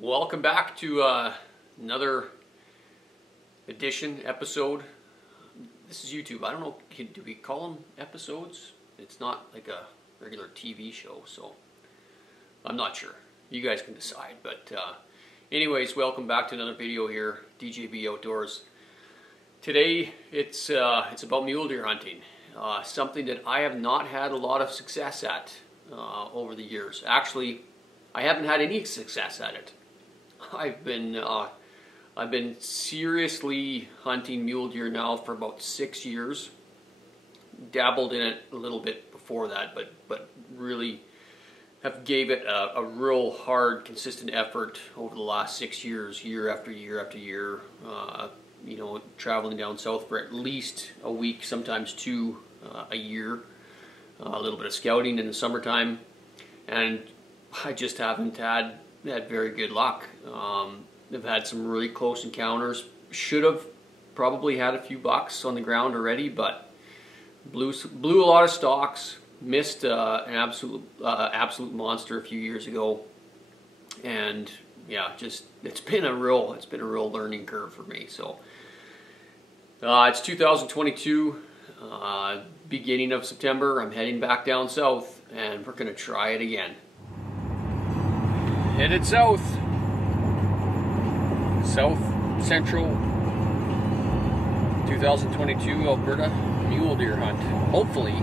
Welcome back to another episode. This is YouTube. I don't know, do we call them episodes? It's not like a regular TV show, so I'm not sure. You guys can decide. But anyways, welcome back to another video here, DJB Outdoors. Today it's about mule deer hunting, something that I have not had a lot of success at over the years. Actually, I haven't had any success at it. I've been seriously hunting mule deer now for about 6 years. Dabbled in it a little bit before that, but really have gave it a real hard, consistent effort over the last 6 years, year after year after year. You know, traveling down south for at least a week, sometimes two a year. A little bit of scouting in the summertime, and I just haven't had very good luck. I've had some really close encounters. Should have probably had a few bucks on the ground already, but blew a lot of stalks. Missed an absolute monster a few years ago, and yeah, just it's been a real learning curve for me. So it's 2022, beginning of September. I'm heading back down south, and we're gonna try it again. Headed south central 2022 Alberta mule deer hunt. Hopefully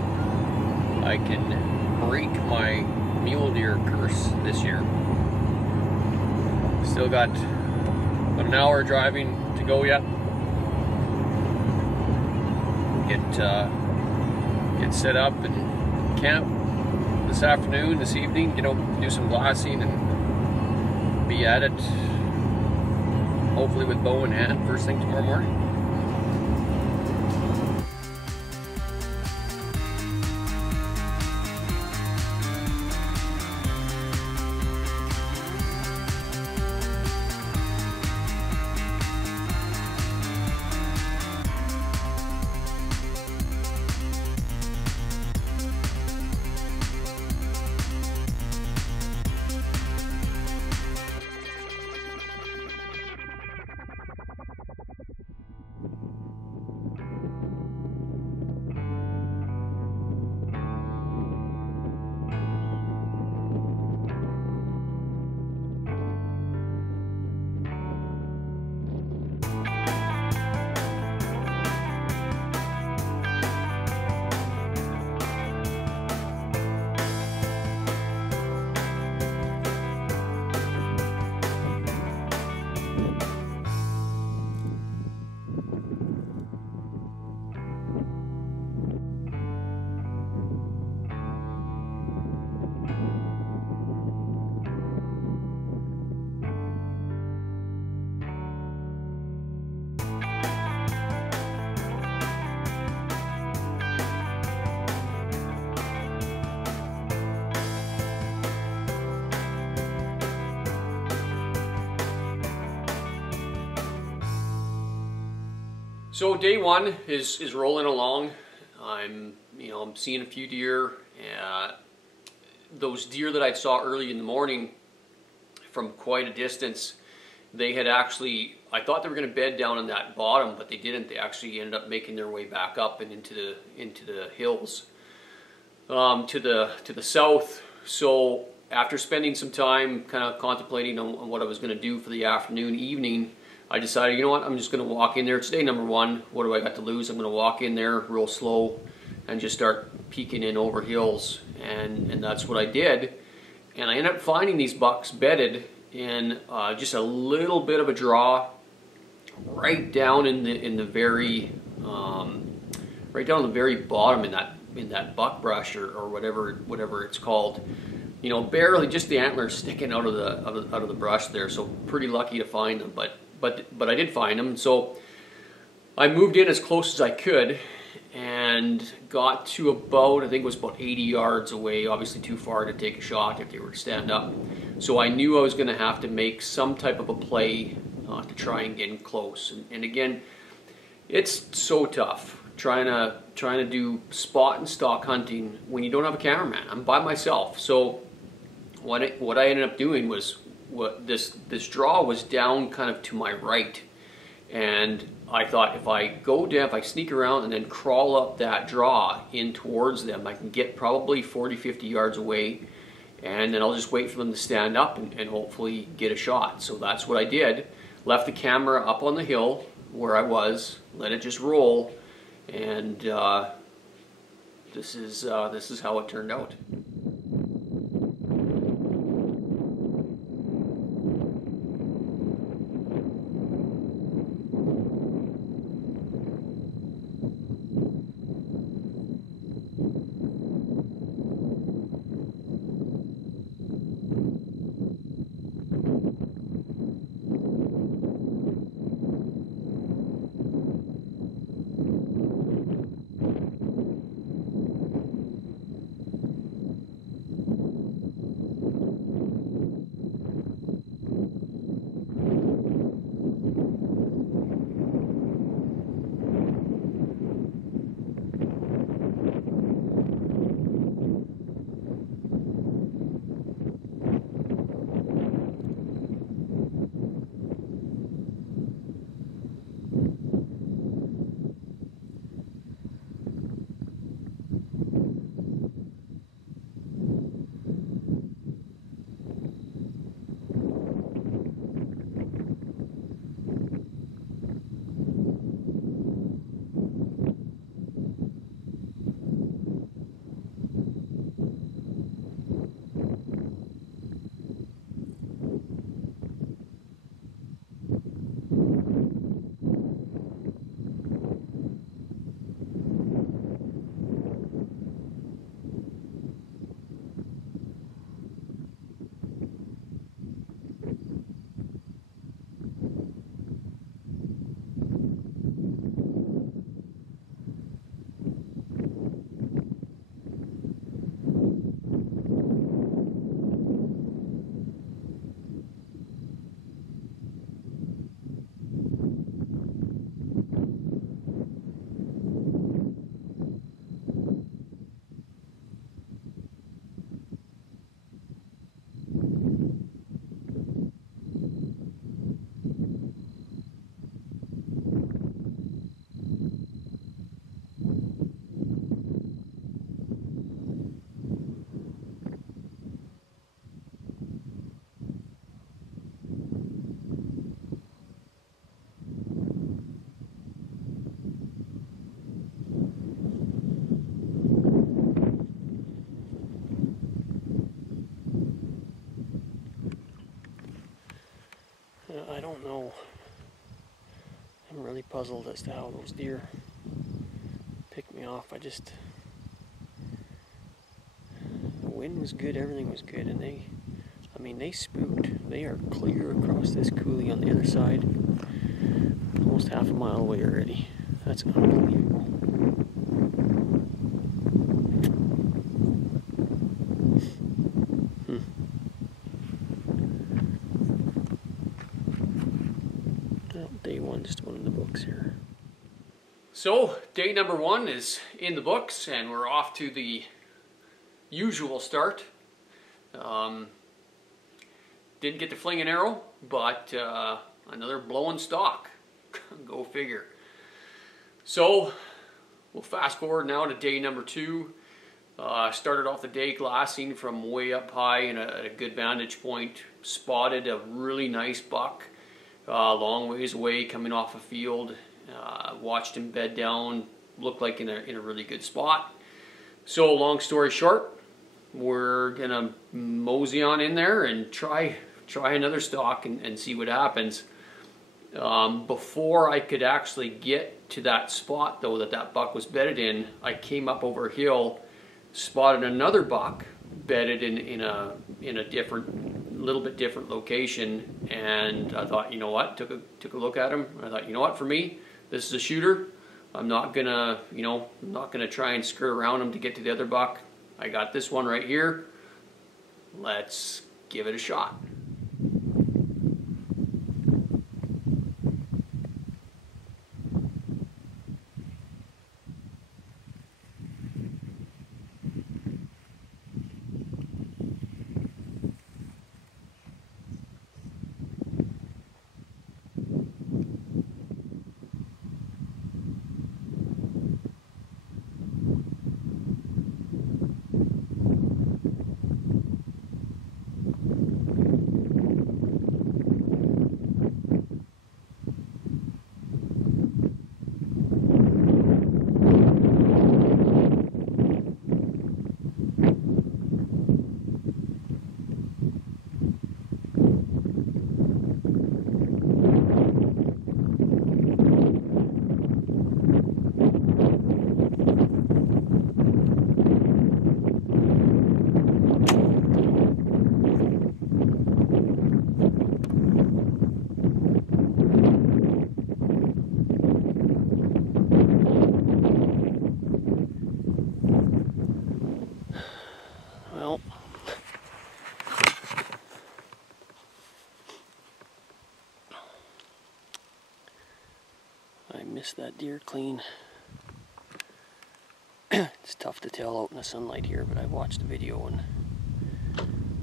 I can break my mule deer curse this year. Still got about an hour driving to go yet. Get set up and camp this afternoon, this evening, do some glassing and be at it, hopefully with bow in hand first thing tomorrow morning. So day one is rolling along. I'm seeing a few deer. Those deer that I saw early in the morning from quite a distance, they had actually, I thought they were going to bed down in that bottom, but they didn't. They actually ended up making their way back up and into the hills to the south. So after spending some time kind of contemplating on what I was going to do for the afternoon, evening, I decided, you know what, I'm just going to walk in there. It's day number one. What do I got to lose? I'm going to walk in there real slow and just start peeking in over hills. And that's what I did. And I ended up finding these bucks bedded in just a little bit of a draw right down in the very right down on the very bottom in that buckbrush or whatever it's called. Barely just the antlers sticking out of the brush there. So pretty lucky to find them, but I did find them. So I moved in as close as I could and got to about, I think it was about 80 yards away, obviously too far to take a shot if they were to stand up. So I knew I was going to have to make some type of a play to try and get in close. And again, it's so tough trying to do spot and stalk hunting when you don't have a cameraman. I'm by myself. So what I ended up doing was this draw was down kind of to my right, and I thought if I go down, if I sneak around and then crawl up that draw in towards them, I can get probably 40-50 yards away, and then I'll just wait for them to stand up and hopefully get a shot. So that's what I did. Left the camera up on the hill where I was, let it just roll, and this is how it turned out. I don't know. I'm really puzzled as to how those deer picked me off. The wind was good, everything was good, and they spooked. They are clear across this coulee on the other side, almost half a mile away already. That's unbelievable. Day one, just one in the books here. So, day number one is in the books, and we're off to the usual start. Didn't get to fling an arrow, but another blowing stock. Go figure. So, we'll fast forward now to day number two. Started off the day glassing from way up high at a good vantage point. Spotted a really nice buck. Long ways away, coming off a field. Watched him bed down, looked like in a really good spot. So long story short, we're gonna mosey on in there and try another stalk and see what happens. Before I could actually get to that spot though that buck was bedded in, I came up over a hill, spotted another buck bedded in a little bit different location, and I thought, you know what, took a look at him. I thought, you know what, for me, this is a shooter. I'm not gonna try and skirt around him to get to the other buck. I got this one right here. Let's give it a shot. missed that deer clean. It's tough to tell out in the sunlight here, but I watched the video and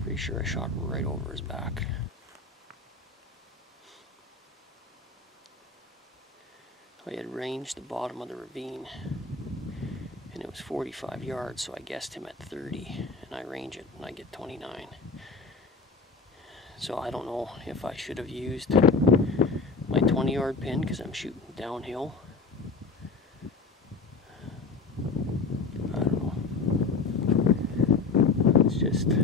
pretty sure I shot right over his back. I had ranged the bottom of the ravine and it was 45 yards, so I guessed him at 30 and I range it and I get 29. So I don't know if I should have used my 20-yard pin because I'm shooting downhill. I don't know. It's just a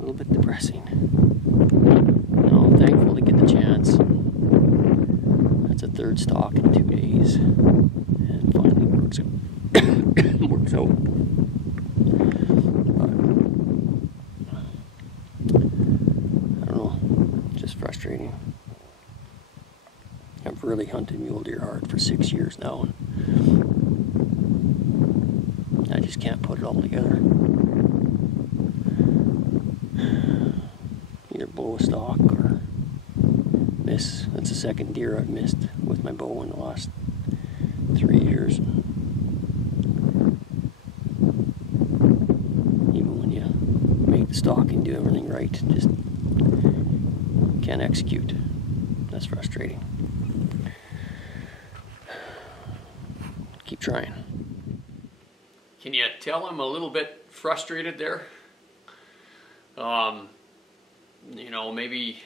little bit depressing. No, I'm thankful to get the chance. That's a third stalk in 2 days. And finally works out. Works out. But, I don't know, just frustrating. I've really hunted mule deer hard for 6 years now, and I just can't put it all together. Either blow a stalk or miss. That's the second deer I've missed with my bow in the last 3 years. Even when you make the stalk and do everything right, just can't execute. That's frustrating. Keep trying. Can you tell I'm a little bit frustrated there? You know, maybe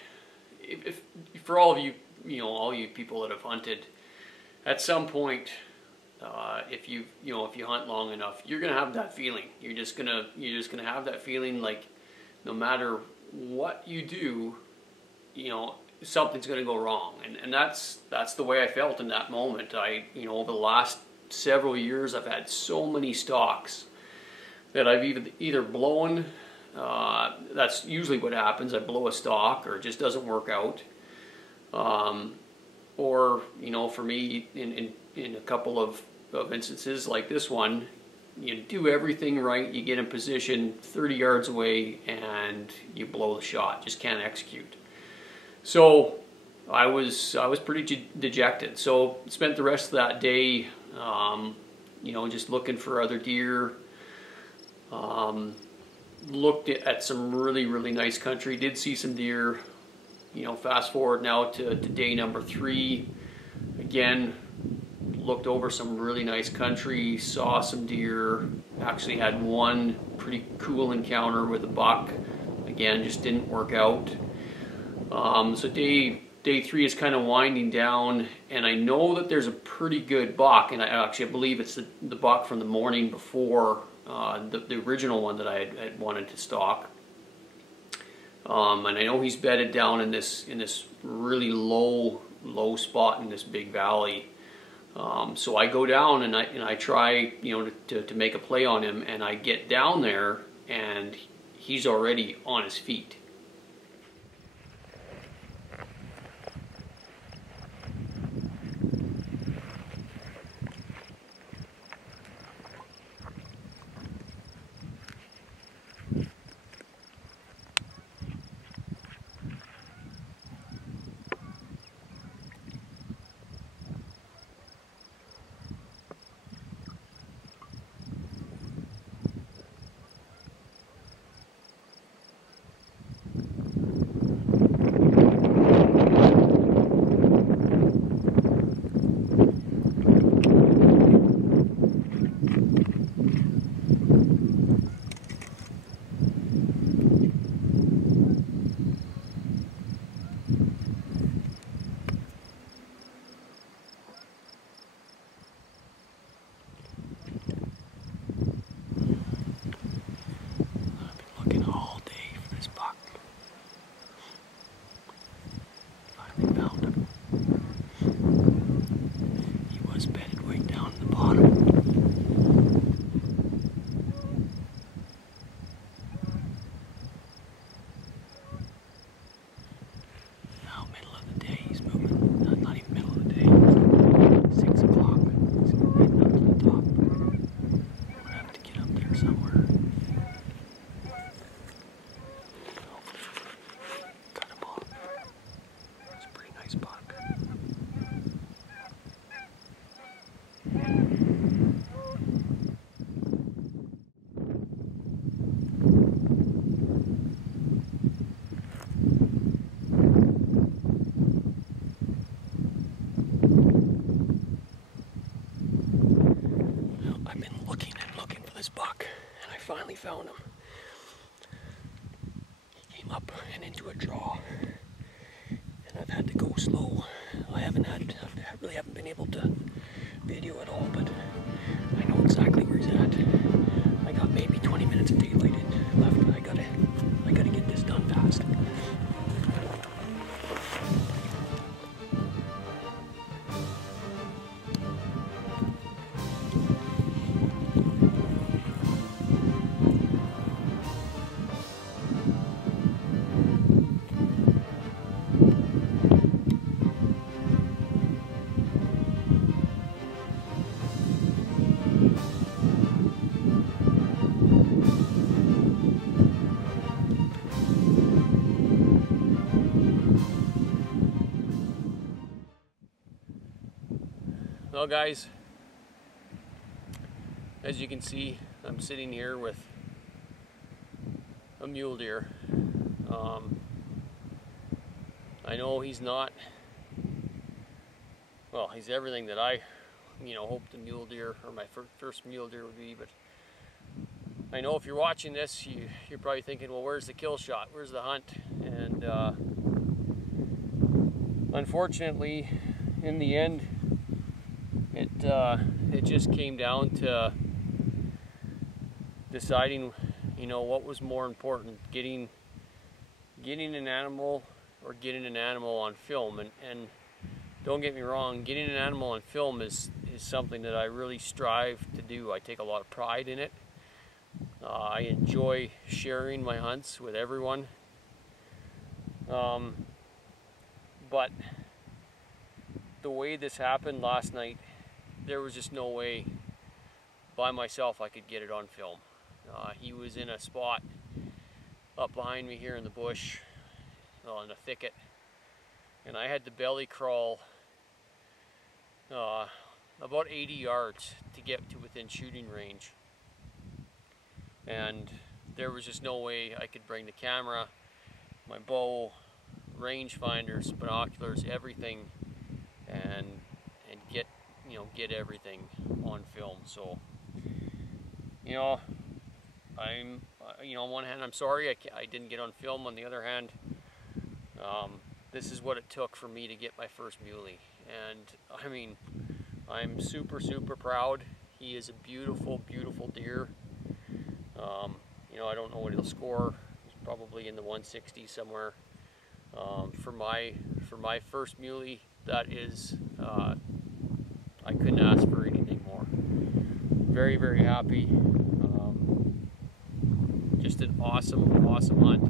if for all of you, you know, all you people that have hunted, at some point, if you hunt long enough, you're gonna have that feeling. You're just gonna have that feeling like no matter what you do, you know, something's gonna go wrong, and that's the way I felt in that moment. Over the last several years, I've had so many stalks that I've either blown. That's usually what happens. I blow a stalk, or it just doesn't work out. Or you know, for me, in a couple of instances like this one, you do everything right, you get in position 30 yards away, and you blow the shot. Just can't execute. So I was pretty dejected. So spent the rest of that day, you know, just looking for other deer. Looked at some really nice country. Did see some deer. You know, fast forward now to day number 3. Again, looked over some really nice country. Saw some deer. Actually had one pretty cool encounter with a buck. Again, just didn't work out. So day 3 is kind of winding down, and I know that there's a pretty good buck, and I believe it's the buck from the morning before, the original one that I had wanted to stalk. And I know he's bedded down in this really low spot in this big valley. So I go down and I try, you know, to make a play on him, and I get down there and he's already on his feet. buck, and I finally found him. He came up and into a draw, and I've had to go slow. I really haven't been able to video at all, but I know exactly where he's at. I got maybe 20 minutes of daylight left. I gotta get this done fast. Well guys, as you can see, I'm sitting here with a mule deer. I know he's not, well, he's everything that I, hoped a mule deer, or my first mule deer would be, but I know if you're watching this, you're probably thinking, well, where's the kill shot? Where's the hunt? And unfortunately, in the end, it just came down to deciding, what was more important, getting an animal or getting an animal on film. And don't get me wrong, getting an animal on film is something that I really strive to do. I take a lot of pride in it. I enjoy sharing my hunts with everyone. But the way this happened last night, there was just no way by myself I could get it on film. He was in a spot up behind me here in the bush, in a thicket, and I had to belly crawl about 80 yards to get to within shooting range. And there was just no way I could bring the camera, my bow, rangefinders, binoculars, everything, and get everything on film. So, I'm, on one hand, I'm sorry I didn't get on film. On the other hand, this is what it took for me to get my first muley. And I mean, I'm super, super proud. He is a beautiful, beautiful deer. I don't know what he'll score. He's probably in the 160s somewhere. For my first muley, that is, I couldn't ask for anything more. Very, very happy. Just an awesome, awesome hunt.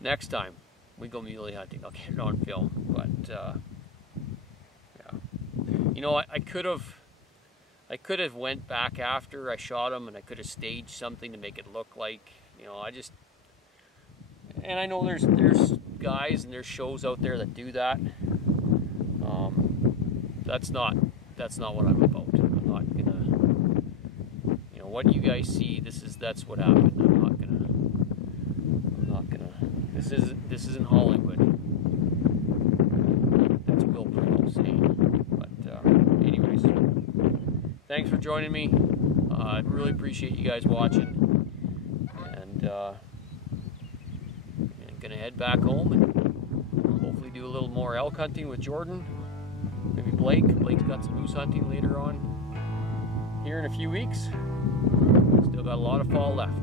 Next time we go muley hunting, I'll get it on film. But yeah, I could have went back after I shot him, and I could have staged something to make it look like, and I know there's guys and there's shows out there that do that. That's not what I'm about. I'm not gonna, what you guys see, that's what happened. I'm not gonna, this isn't Hollywood. That's Will Pringle saying. But anyways, thanks for joining me. I really appreciate you guys watching, and I'm gonna head back home and hopefully do a little more elk hunting with Jordan. Maybe Blake. Blake's got some moose hunting later on here in a few weeks. Still got a lot of fall left.